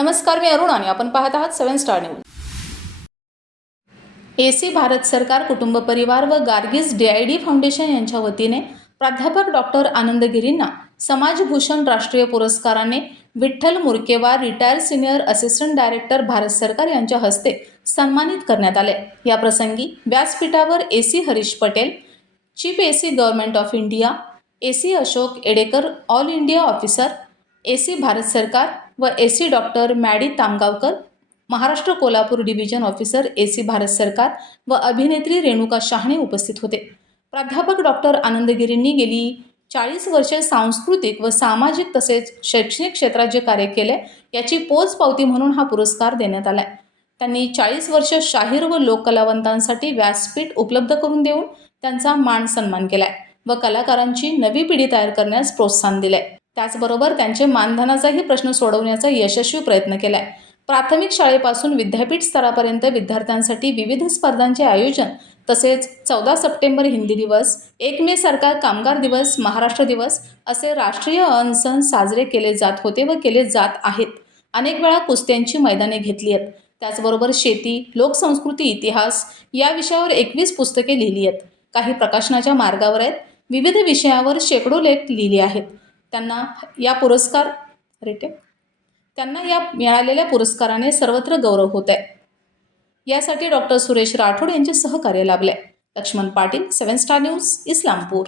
नमस्कार मी अरुण आणि आपण पाहत आहात seven star news. A C Bharat सरकार कुटुंब परिवार व Gargi's D I D foundation यांच्या वतीने प्राध्यापक डॉक्टर आनंद गिरींना समाजभूषण राष्ट्रीय पुरस्काराने Vitthal Murkewar retired senior assistant director Bharat सरकार यांच्या हस्ते सन्मानित करण्यात आले. या प्रसंगी व्यासपीठावर A C Harish Patel chief A C government of India A C Ashok Edekar all India officer A C Bharat सरकार व A C doctor Maddy Tamgaonkar Maharashtra Kolhapur division officer A C Bharat सरकार व अभिनेत्री रेणुका शहाणे उपस्थित होते. प्राध्यापक doctor आनंदगिरींनी गेली चाळीस वर्षे सांस्कृतिक व सामाजिक तसेच शैक्षणिक क्षेत्रात जे कार्य केले याची पोचपावती म्हणून हा पुरस्कार देण्यात आला आहे त्यांनी चाळीस वर्ष शाहीर व लोककलावंतांसाठी व्यासपीठ उपलब्ध करून देऊन त्यांचा मान सन्मान केला आहे व कलाकारांची नवी पिढी तयार करण्यास प्रोत्साहन दिले त्याचबरोबर त्यांचे मानधनाचाही प्रश्न सोडवण्याचा यशस्वी प्रयत्न केलाय. प्राथमिक शाळेपासून विद्यापीठ स्तरापर्यंत विद्यार्थ्यांसाठी विविध स्पर्धांचे आयोजन तसेच चौदा सप्टेंबर हिंदी दिवस एक मे सारखा कामगार दिवस महाराष्ट्र दिवस असे राष्ट्रीय अन सण साजरे केले जात होते व केले जात आहेत. अनेक वेळा कुस्त्यांची मैदाने घेतली आहेत. त्याचबरोबर शेती लोकसंस्कृती इतिहास या विषयावर एकवीस पुस्तके लिहिली आहेत. काही प्रकाशनाच्या मार्गावर आहेत. विविध विषयावर शेकडो लेख लिहिले आहेत. त्यांना या पुरस्कार रेटे त्यांना या मिळालेल्या पुरस्काराने सर्वत्र गौरव होत आहे यासाठी डॉक्टर सुरेश राठोड यांचे सहकार्य लाभले Laxman Patil seven star news Islampur.